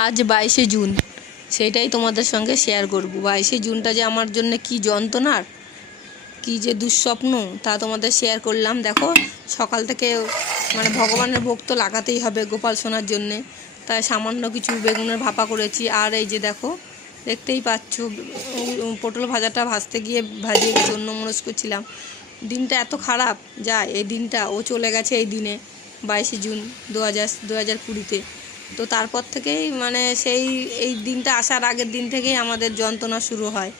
আজ 22শে জুন, সেটাই তোমাদের সঙ্গে শেয়ার করব। 22শে জুনটা যে আমার জন্য কি যন্ত্রণার, কি যে দুঃস্বপ্ন, তা তোমাদের শেয়ার করলাম। দেখো, সকাল থেকে ভগবানের ভোগ তো লাগাতেই হবে গোপাল সোনার জন্যে, তাই সামান্য কিছু বেগুনের ভাপা করেছি। আর এই যে দেখো, দেখতেই পাচ্ছ, পটল ভাজাটা ভাজতে গিয়ে ভাজিয়ে কিছু অন্যমনস্ক ছিলাম। দিনটা এত খারাপ যায়, এই দিনটা ও চলে গেছে এই দিনে 22শে জুন 2020-তে। তো তারপর থেকেই সেই এই দিনটা আসার আগের দিন থেকেই আমাদের যন্ত্রণা শুরু হয়।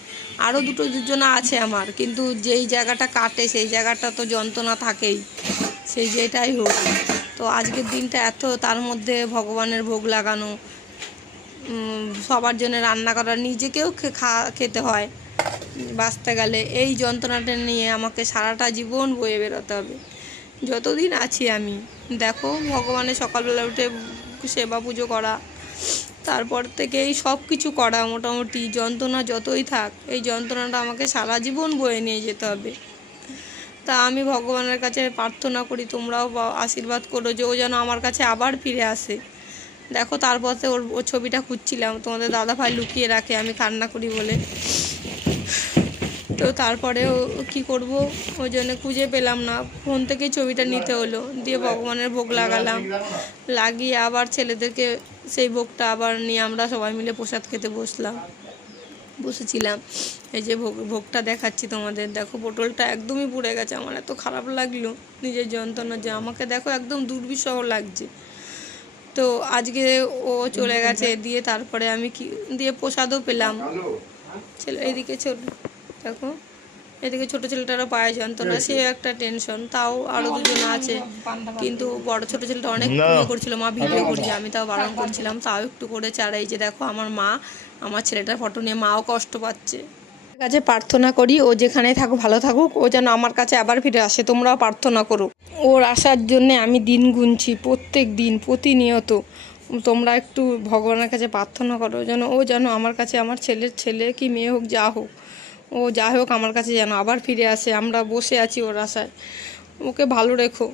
আরও দুটো যোজনা আছে আমার, কিন্তু যেই জায়গাটা কাটে সেই জায়গাটা তো যন্ত্রণা থাকেই, সেই যেটাই হোক। তো আজকের দিনটা এত, তার মধ্যে ভগবানের ভোগ লাগানো, সবার জন্য রান্না করা, নিজেকেও খেতে হয় বাঁচতে গেলে। এই যন্ত্রণাটা নিয়ে আমাকে সারাটা জীবন বয়ে বেরোতে হবে যতদিন আছি আমি। দেখো, ভগবানের সকালবেলা উঠে সেবা পুজো করা, তারপর থেকেই সব কিছু করা, মোটামুটি যন্ত্রণা যতই থাক, এই যন্ত্রণাটা আমাকে সারা জীবন বয়ে নিয়ে যেতে হবে। তা আমি ভগবানের কাছে প্রার্থনা করি, তোমরাও আশীর্বাদ করো যে ও যেন আমার কাছে আবার ফিরে আসে। দেখো, তারপরে ওর ছবিটা খুঁজছিলাম, তোমাদের দাদাভাই লুকিয়ে রাখে আমি কান্না করি বলে। তো তারপরেও কি করব, ওই জন্য খুঁজে পেলাম না, ফোন থেকেই ছবিটা নিতে হলো। দিয়ে ভগবানের ভোগ লাগালাম, লাগিয়ে আবার ছেলেদেরকে সেই ভোগটা আবার নিয়ে আমরা সবাই মিলে প্রসাদ খেতে বসেছিলাম। এই যে ভোগটা দেখাচ্ছি তোমাদের। দেখো, পটলটা একদমই পুড়ে গেছে। আমার এত খারাপ লাগলো নিজের যন্ত্রণা, যে আমাকে দেখো একদম দুর্বিষহ লাগছে। তো আজকে ও চলে গেছে, দিয়ে তারপরে আমি দিয়ে প্রসাদও পেলাম। এইদিকে দেখো, এদিকে ছোটো ছেলেটারও পায়ে যন্ত্রণা, সে একটা টেনশন। তাও আরও দুজন আছে, কিন্তু বড় ছোটো ছেলেটা অনেক করছিল, মা ভিডিও করছে, আমি তাও বারণ করছিলাম, তাও একটু করেছে। আর এই যে দেখো, আমার মা আমার ছেলেটার ফটো নিয়ে, মাও কষ্ট পাচ্ছে। কাছে প্রার্থনা করি, ও যেখানে থাকুক ভালো থাকুক, ও যেন আমার কাছে আবার ফিরে আসে। তোমরাও প্রার্থনা করো ওর আসার জন্যে। আমি দিন গুনছি, প্রত্যেক দিন, প্রতিনিয়ত। তোমরা একটু ভগবানের কাছে প্রার্থনা করো যেন ও যেন আমার কাছে, আমার ছেলের ছেলে কি মেয়ে হোক, যা হোক, ও যা হোক আমার কাছে যেন আবার ফিরে আসে। আমরা বসে আছি ওর আশায়, ওকে ভালো রেখো।